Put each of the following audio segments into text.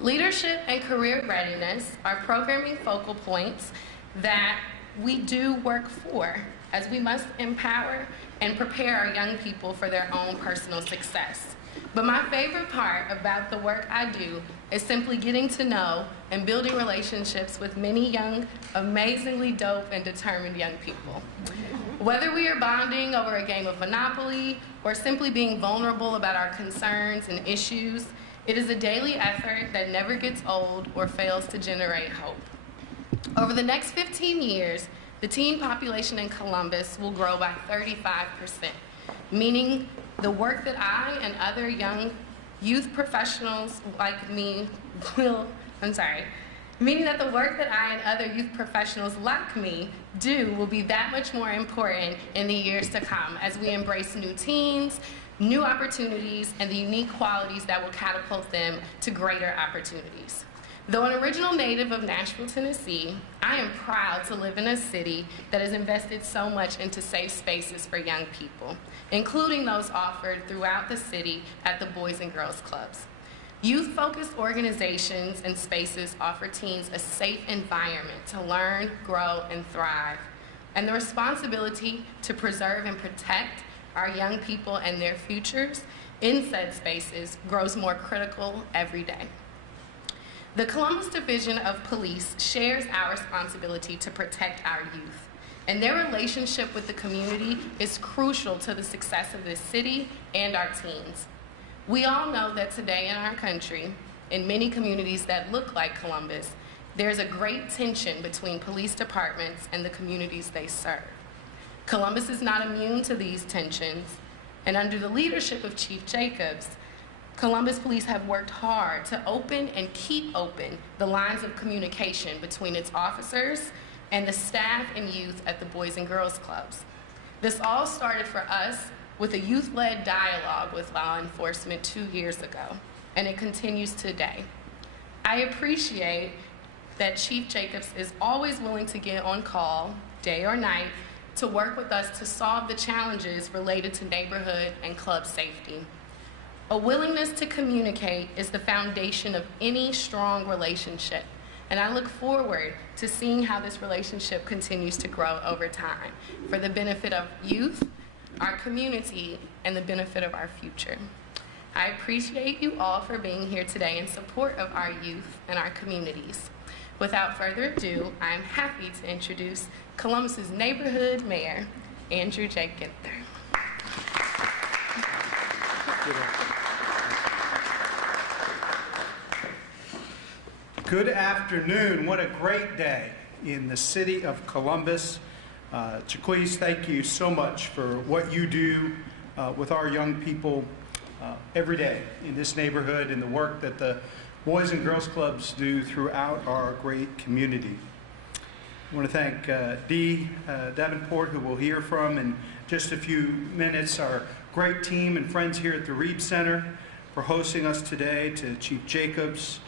Leadership and career readiness are programming focal points that we do work for, as we must empower and prepare our young people for their own personal success. But my favorite part about the work I do is simply getting to know and building relationships with many young, amazingly dope and determined young people. Whether we are bonding over a game of Monopoly or simply being vulnerable about our concerns and issues, it is a daily effort that never gets old or fails to generate hope. Over the next 15 years, the teen population in Columbus will grow by 35%, meaning the work that I and other young youth professionals like me meaning that the work that I and other youth professionals like me do will be that much more important in the years to come as we embrace new teens, new opportunities, and the unique qualities that will catapult them to greater opportunities. Though an original native of Nashville, Tennessee, I am proud to live in a city that has invested so much into safe spaces for young people, including those offered throughout the city at the Boys and Girls Clubs. Youth-focused organizations and spaces offer teens a safe environment to learn, grow, and thrive, and the responsibility to preserve and protect our young people and their futures in said spaces grows more critical every day. The Columbus Division of Police shares our responsibility to protect our youth, and their relationship with the community is crucial to the success of this city and our teens. We all know that today in our country, in many communities that look like Columbus, there's a great tension between police departments and the communities they serve. Columbus is not immune to these tensions, and under the leadership of Chief Jacobs, Columbus Police have worked hard to open and keep open the lines of communication between its officers and the staff and youth at the Boys and Girls Clubs. This all started for us with a youth-led dialogue with law enforcement 2 years ago, and it continues today. I appreciate that Chief Jacobs is always willing to get on call, day or night, to work with us to solve the challenges related to neighborhood and club safety. A willingness to communicate is the foundation of any strong relationship, and I look forward to seeing how this relationship continues to grow over time for the benefit of youth, our community, and the benefit of our future. I appreciate you all for being here today in support of our youth and our communities. Without further ado, I'm happy to introduce Columbus's neighborhood mayor, Andrew J. Ginther. Good afternoon. What a great day in the city of Columbus. Jaquez, thank you so much for what you do with our young people every day in this neighborhood and the work that the Boys and Girls Clubs do throughout our great community. I want to thank Dee Davenport, who we'll hear from in just a few minutes, our great team and friends here at the Reeb Center for hosting us today, to Chief Jacobs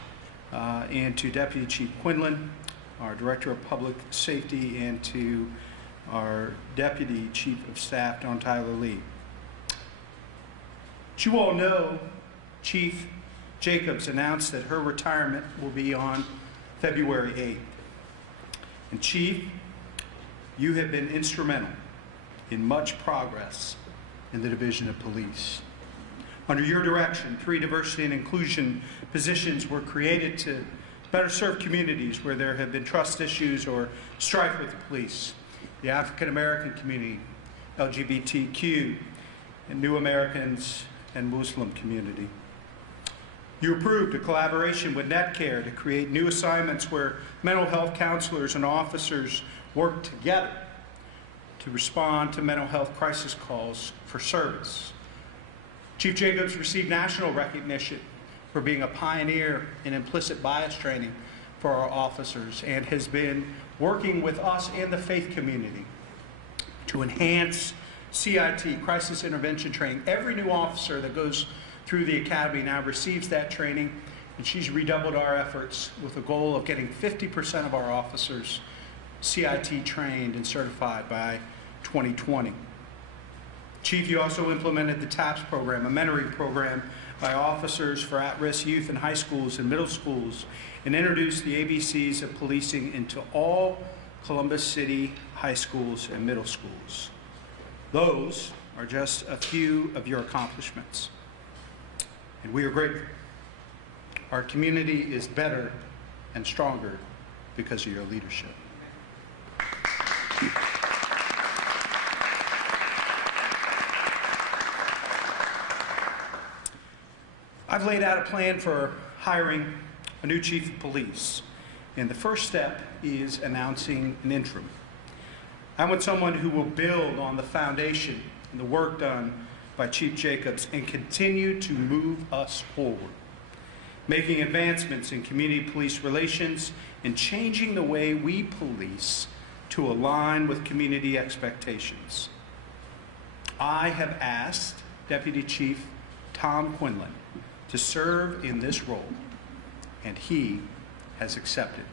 and to Deputy Chief Quinlan, our Director of Public Safety, and to our Deputy Chief of Staff, Don Tyler Lee. As you all know, Chief Jacobs announced that her retirement will be on February 8th. And Chief, you have been instrumental in much progress in the Division of Police. Under your direction, 3 diversity and inclusion positions were created to better serve communities where there have been trust issues or strife with the police. The African American community, LGBTQ, and New Americans and Muslim community. You approved a collaboration with NetCare to create new assignments where mental health counselors and officers work together to respond to mental health crisis calls for service. Chief Jacobs received national recognition for being a pioneer in implicit bias training for our officers and has been working with us and the faith community to enhance CIT, crisis intervention training. Every new officer that goes through the academy now receives that training, and she's redoubled our efforts with a goal of getting 50% of our officers CIT trained and certified by 2020. Chief, you also implemented the TAPS program, a mentoring program by officers for at-risk youth in high schools and middle schools, and introduce the ABCs of policing into all Columbus City high schools and middle schools. Those are just a few of your accomplishments, and we are grateful. Our community is better and stronger because of your leadership. I've laid out a plan for hiring a new chief of police, and the first step is announcing an interim. I want someone who will build on the foundation and the work done by Chief Jacobs and continue to move us forward, making advancements in community police relations and changing the way we police to align with community expectations. I have asked Deputy Chief Tom Quinlan to serve in this role, and he has accepted.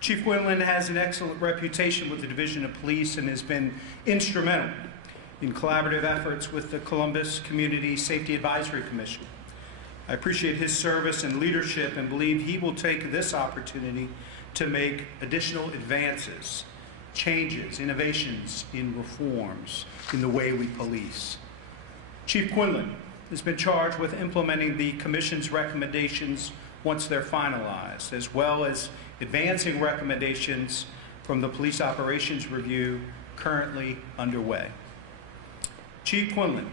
Chief Quinlan has an excellent reputation with the Division of Police and has been instrumental in collaborative efforts with the Columbus Community Safety Advisory Commission. I appreciate his service and leadership and believe he will take this opportunity to make additional advances, changes, innovations in reforms in the way we police. Chief Quinlan has been charged with implementing the Commission's recommendations once they're finalized, as well as advancing recommendations from the Police Operations Review currently underway. Chief Quinlan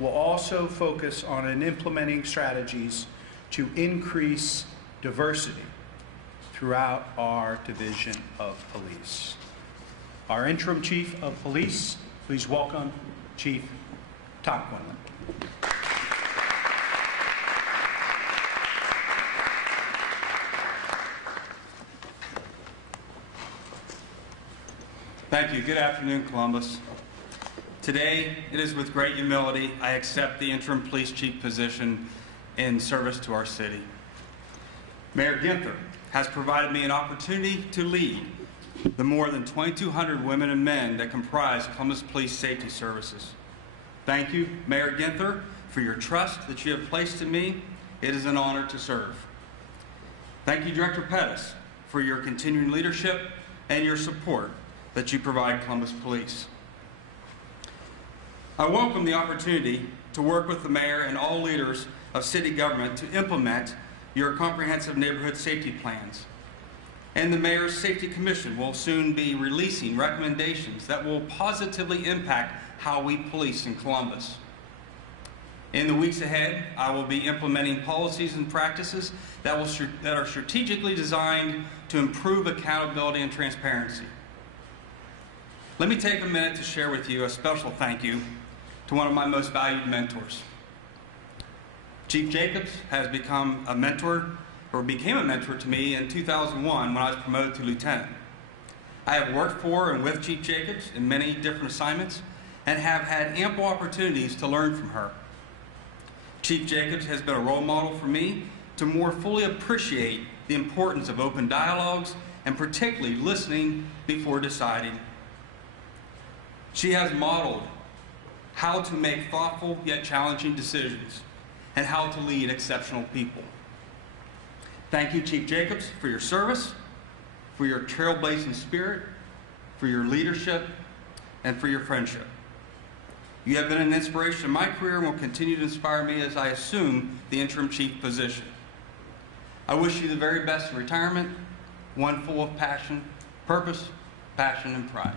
will also focus on implementing strategies to increase diversity throughout our Division of Police. Our interim Chief of Police, please welcome Chief Tom Quinlan. Thank you. Good afternoon, Columbus. Today, it is with great humility I accept the interim police chief position in service to our city. Mayor Ginther has provided me an opportunity to lead the more than 2,200 women and men that comprise Columbus Police Safety Services. Thank you, Mayor Ginther, for your trust that you have placed in me. It is an honor to serve. Thank you, Director Pettis, for your continuing leadership and your support that you provide Columbus Police. I welcome the opportunity to work with the mayor and all leaders of city government to implement your comprehensive neighborhood safety plans. And the Mayor's Safety Commission will soon be releasing recommendations that will positively impact how we police in Columbus. In the weeks ahead, I will be implementing policies and practices that are strategically designed to improve accountability and transparency. Let me take a minute to share with you a special thank you to one of my most valued mentors. Chief Jacobs has became a mentor to me in 2001 when I was promoted to lieutenant. I have worked for and with Chief Jacobs in many different assignments and have had ample opportunities to learn from her. Chief Jacobs has been a role model for me to more fully appreciate the importance of open dialogues and particularly listening before deciding. She has modeled how to make thoughtful yet challenging decisions and how to lead exceptional people. Thank you, Chief Jacobs, for your service, for your trailblazing spirit, for your leadership, and for your friendship. You have been an inspiration in my career and will continue to inspire me as I assume the interim chief position. I wish you the very best in retirement, one full of passion, purpose, passion, and pride.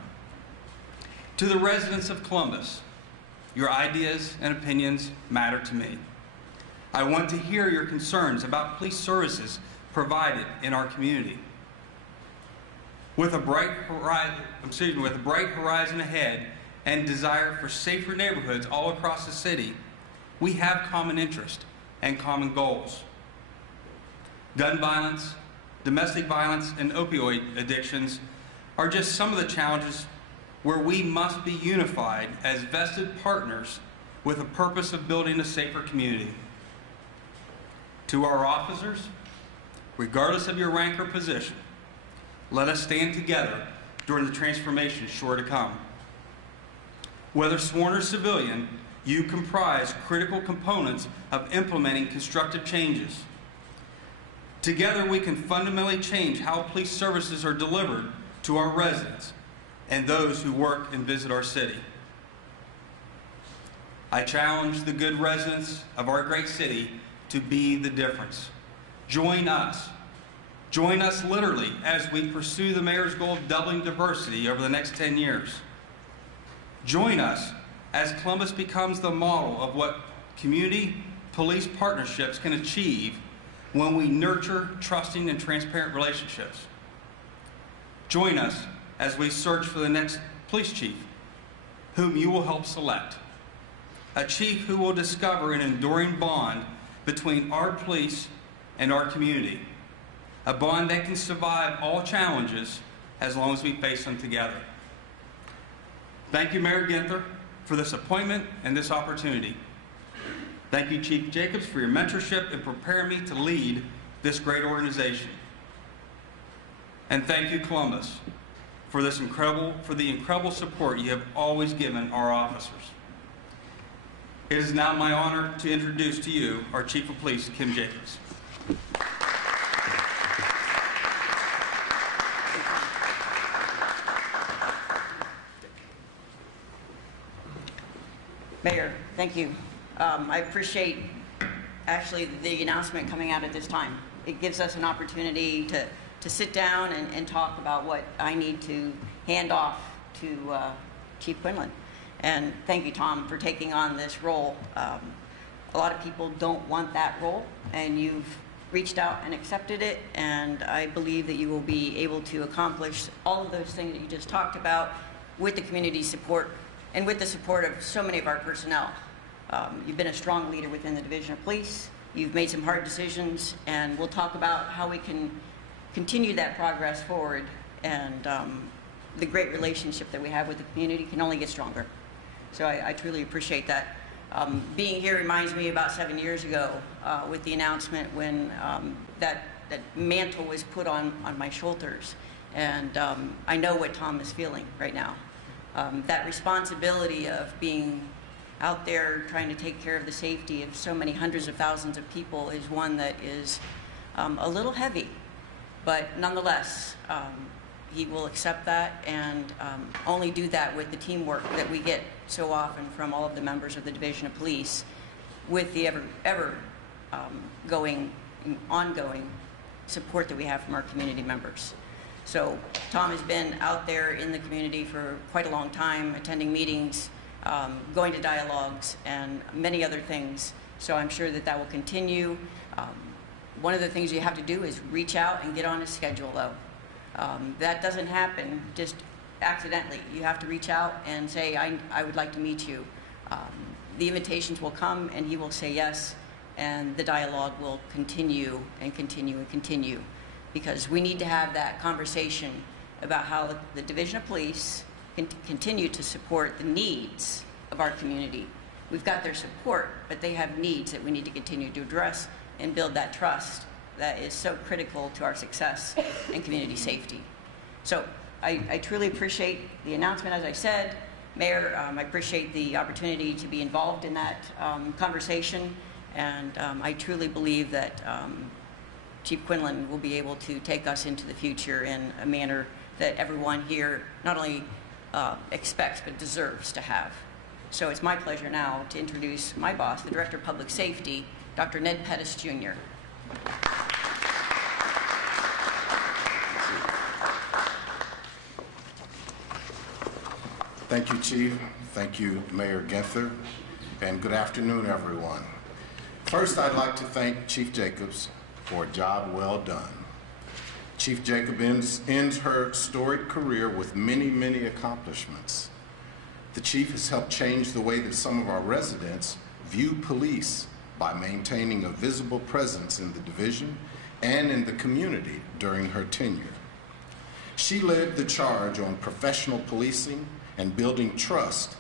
To the residents of Columbus, your ideas and opinions matter to me. I want to hear your concerns about police services provided in our community. With a bright horizon ahead and desire for safer neighborhoods all across the city, we have common interest and common goals. Gun violence, domestic violence, and opioid addictions are just some of the challenges where we must be unified as vested partners with a purpose of building a safer community. To our officers, regardless of your rank or position, let us stand together during the transformation sure to come. Whether sworn or civilian, you comprise critical components of implementing constructive changes. Together, we can fundamentally change how police services are delivered to our residents and those who work and visit our city. I challenge the good residents of our great city to be the difference. Join us. Join us literally as we pursue the mayor's goal of doubling diversity over the next 10 years. Join us as Columbus becomes the model of what community police partnerships can achieve when we nurture trusting and transparent relationships. Join us as we search for the next police chief, whom you will help select. A chief who will discover an enduring bond between our police and our community. A bond that can survive all challenges as long as we face them together. Thank you, Mayor Ginther, for this appointment and this opportunity. Thank you, Chief Jacobs, for your mentorship and preparing me to lead this great organization. And thank you, Columbus, for the incredible support you have always given our officers. It is now my honor to introduce to you our Chief of Police, Kim Jacobs. Mayor, thank you. I appreciate actually the announcement coming out at this time. It gives us an opportunity to sit down and talk about what I need to hand off to Chief Quinlan. And thank you, Tom, for taking on this role. A lot of people don't want that role, and you've reached out and accepted it, and I believe that you will be able to accomplish all of those things that you just talked about with the community support and with the support of so many of our personnel. You've been a strong leader within the Division of Police. You've made some hard decisions, and we'll talk about how we can continue that progress forward, and the great relationship that we have with the community can only get stronger. So I truly appreciate that. Being here reminds me about 7 years ago with the announcement when that mantle was put on my shoulders, and I know what Tom is feeling right now. That responsibility of being out there trying to take care of the safety of so many hundreds of thousands of people is one that is a little heavy, but nonetheless, he will accept that and only do that with the teamwork that we get so often from all of the members of the Division of Police, with the ongoing support that we have from our community members. So Tom has been out there in the community for quite a long time, attending meetings, going to dialogues, and many other things. So I'm sure that will continue. One of the things you have to do is reach out and get on his schedule, though. That doesn't happen just accidentally. You have to reach out and say, I would like to meet you. The invitations will come, and he will say yes, and the dialogue will continue and continue and continue, because we need to have that conversation about how the Division of Police can continue to support the needs of our community. We've got their support, but they have needs that we need to continue to address and build that trust that is so critical to our success and community safety. So I truly appreciate the announcement, as I said. Mayor, I appreciate the opportunity to be involved in that conversation, and I truly believe that Chief Quinlan will be able to take us into the future in a manner that everyone here not only expects but deserves to have. So it's my pleasure now to introduce my boss, the Director of Public Safety, Dr. Ned Pettis, Jr. Thank you, Chief. Thank you, Mayor Ginther, and good afternoon, everyone. First, I'd like to thank Chief Jacobs for a job well done. Chief Jacobs ends her storied career with many, many accomplishments. The Chief has helped change the way that some of our residents view police by maintaining a visible presence in the division and in the community during her tenure. She led the charge on professional policing and building trust,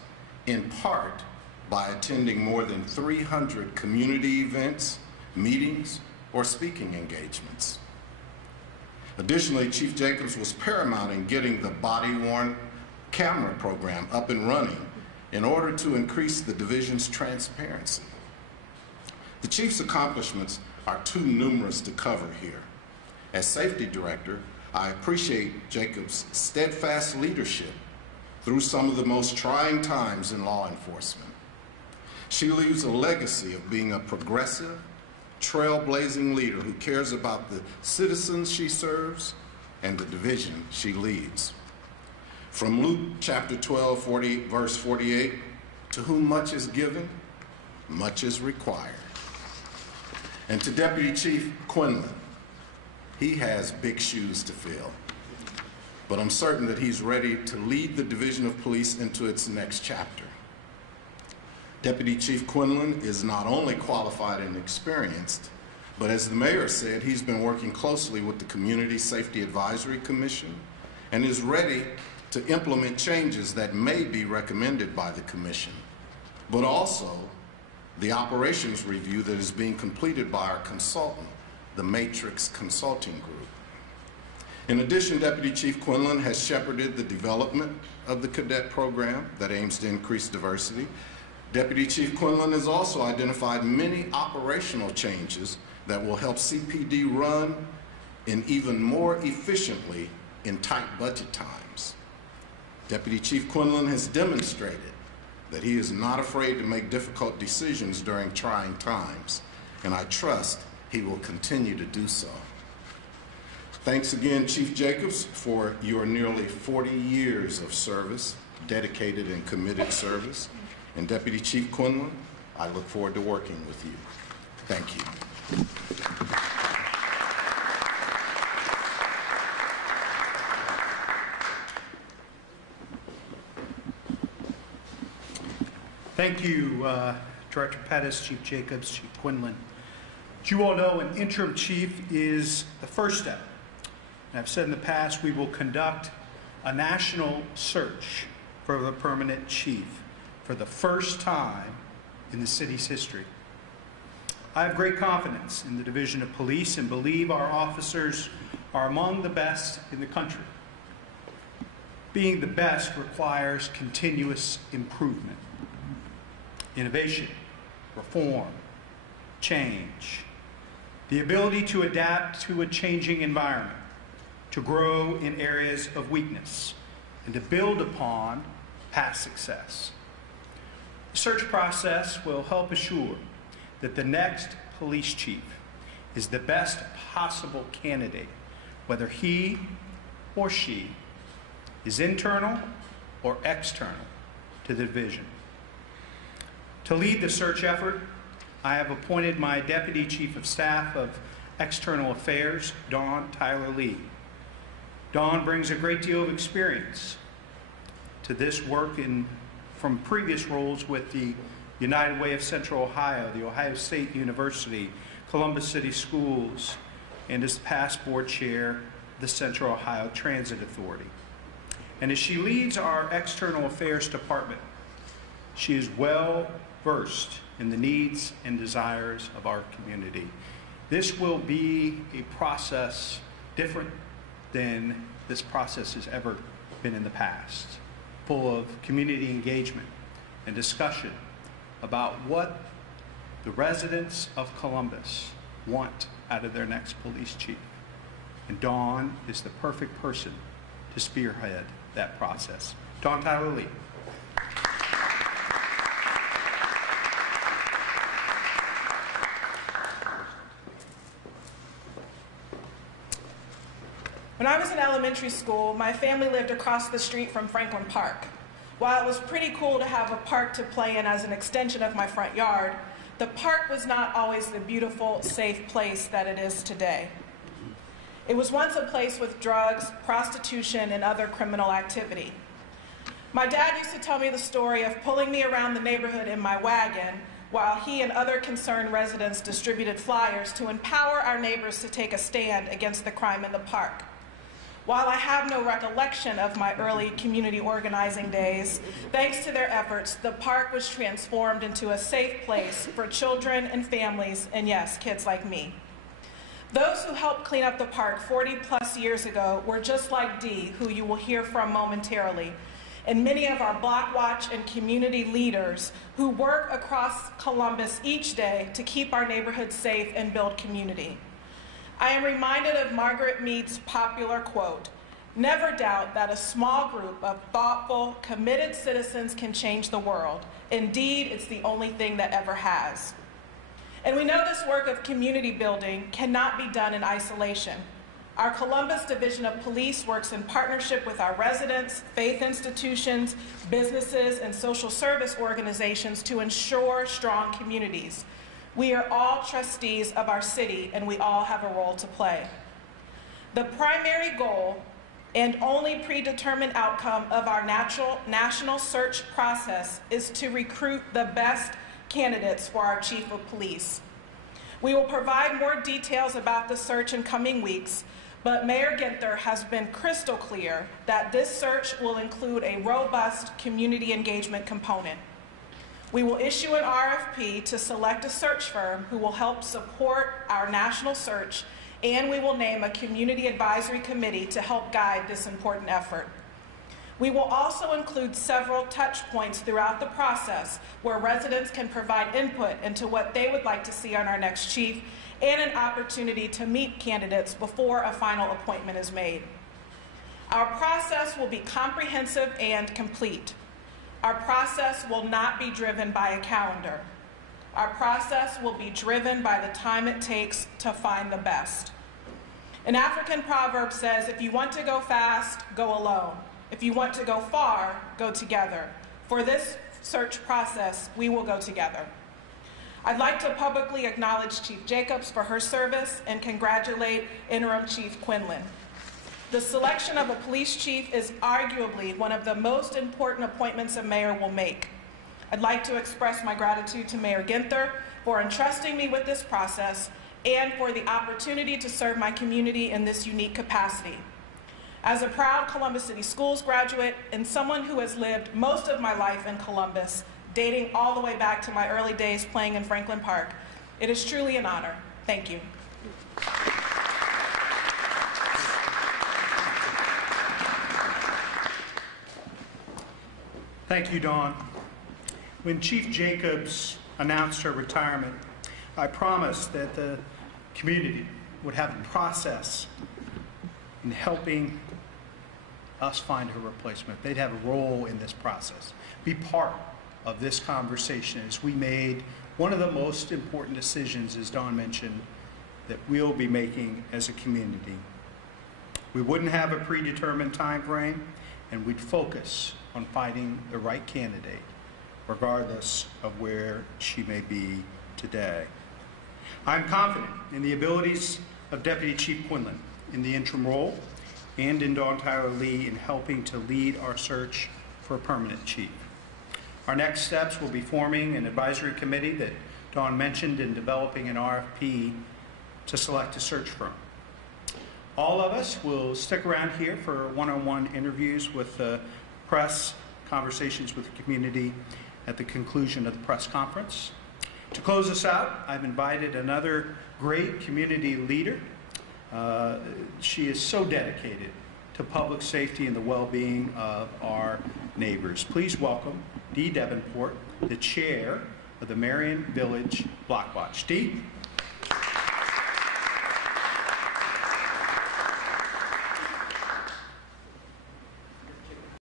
in part by attending more than 300 community events, meetings, or speaking engagements. Additionally, Chief Jacobs was paramount in getting the body-worn camera program up and running in order to increase the division's transparency. The Chief's accomplishments are too numerous to cover here. As Safety Director, I appreciate Jacobs' steadfast leadership through some of the most trying times in law enforcement. She leaves a legacy of being a progressive, trailblazing leader who cares about the citizens she serves and the division she leads. From Luke chapter 12, verse 48, to whom much is given, much is required. And to Deputy Chief Quinlan, he has big shoes to fill, but I'm certain that he's ready to lead the Division of Police into its next chapter. Deputy Chief Quinlan is not only qualified and experienced, but as the mayor said, he's been working closely with the Community Safety Advisory Commission and is ready to implement changes that may be recommended by the commission, but also the operations review that is being completed by our consultant, the Matrix Consulting Group. In addition, Deputy Chief Quinlan has shepherded the development of the cadet program that aims to increase diversity. Deputy Chief Quinlan has also identified many operational changes that will help CPD run in even more efficiently in tight budget times. Deputy Chief Quinlan has demonstrated that he is not afraid to make difficult decisions during trying times, and I trust he will continue to do so. Thanks again, Chief Jacobs, for your nearly 40 years of service, dedicated and committed service. And Deputy Chief Quinlan, I look forward to working with you. Thank you. Thank you, Director Pettis, Chief Jacobs, Chief Quinlan. As you all know, an interim chief is the first step. And I've said in the past, we will conduct a national search for the permanent chief for the first time in the city's history. I have great confidence in the Division of Police and believe our officers are among the best in the country. Being the best requires continuous improvement, innovation, reform, change, the ability to adapt to a changing environment, to grow in areas of weakness, and to build upon past success. The search process will help assure that the next police chief is the best possible candidate, whether he or she is internal or external to the division. To lead the search effort, I have appointed my Deputy Chief of Staff of External Affairs, Dawn Tyler Lee. Dawn brings a great deal of experience to this work from previous roles with the United Way of Central Ohio, the Ohio State University, Columbus City Schools, and as past board chair of the Central Ohio Transit Authority. And as she leads our External Affairs Department, she is well versed in the needs and desires of our community. This will be a process different than this process has ever been in the past, full of community engagement and discussion about what the residents of Columbus want out of their next police chief. And Dawn is the perfect person to spearhead that process. Dawn Tyler Lee. When I was in elementary school, my family lived across the street from Franklin Park. While it was pretty cool to have a park to play in as an extension of my front yard, the park was not always the beautiful, safe place that it is today. It was once a place with drugs, prostitution, and other criminal activity. My dad used to tell me the story of pulling me around the neighborhood in my wagon while he and other concerned residents distributed flyers to empower our neighbors to take a stand against the crime in the park. While I have no recollection of my early community organizing days, thanks to their efforts, the park was transformed into a safe place for children and families, and yes, kids like me. Those who helped clean up the park 40 plus years ago were just like Dee, who you will hear from momentarily, and many of our Block Watch and community leaders who work across Columbus each day to keep our neighborhoods safe and build community. I am reminded of Margaret Mead's popular quote, "Never doubt that a small group of thoughtful, committed citizens can change the world. Indeed, it's the only thing that ever has." And we know this work of community building cannot be done in isolation. Our Columbus Division of Police works in partnership with our residents, faith institutions, businesses, and social service organizations to ensure strong communities. We are all trustees of our city, and we all have a role to play. The primary goal and only predetermined outcome of our national search process is to recruit the best candidates for our Chief of Police. We will provide more details about the search in coming weeks, but Mayor Ginther has been crystal clear that this search will include a robust community engagement component. We will issue an RFP to select a search firm who will help support our national search, and we will name a community advisory committee to help guide this important effort. We will also include several touch points throughout the process where residents can provide input into what they would like to see on our next chief, and an opportunity to meet candidates before a final appointment is made. Our process will be comprehensive and complete. Our process will not be driven by a calendar. Our process will be driven by the time it takes to find the best. An African proverb says, if you want to go fast, go alone. If you want to go far, go together. For this search process, we will go together. I'd like to publicly acknowledge Chief Jacobs for her service and congratulate Interim Chief Quinlan. The selection of a police chief is arguably one of the most important appointments a mayor will make. I'd like to express my gratitude to Mayor Ginther for entrusting me with this process and for the opportunity to serve my community in this unique capacity. As a proud Columbus City Schools graduate and someone who has lived most of my life in Columbus, dating all the way back to my early days playing in Franklin Park, it is truly an honor. Thank you. Thank you, Dawn. When Chief Jacobs announced her retirement, I promised that the community would have a process in helping us find her replacement. They'd have a role in this process, be part of this conversation as we made one of the most important decisions, as Dawn mentioned, that we'll be making as a community. We wouldn't have a predetermined time frame, and we'd focus on finding the right candidate, regardless of where she may be today. I'm confident in the abilities of Deputy Chief Quinlan in the interim role and in Dawn Tyler Lee in helping to lead our search for a permanent chief. Our next steps will be forming an advisory committee that Dawn mentioned and developing an RFP to select a search firm. All of us will stick around here for one-on-one interviews with the press, conversations with the community at the conclusion of the press conference. To close us out, I've invited another great community leader. She is so dedicated to public safety and the well-being of our neighbors. Please welcome Dee Davenport, the chair of the Marion Village Block Watch. Dee?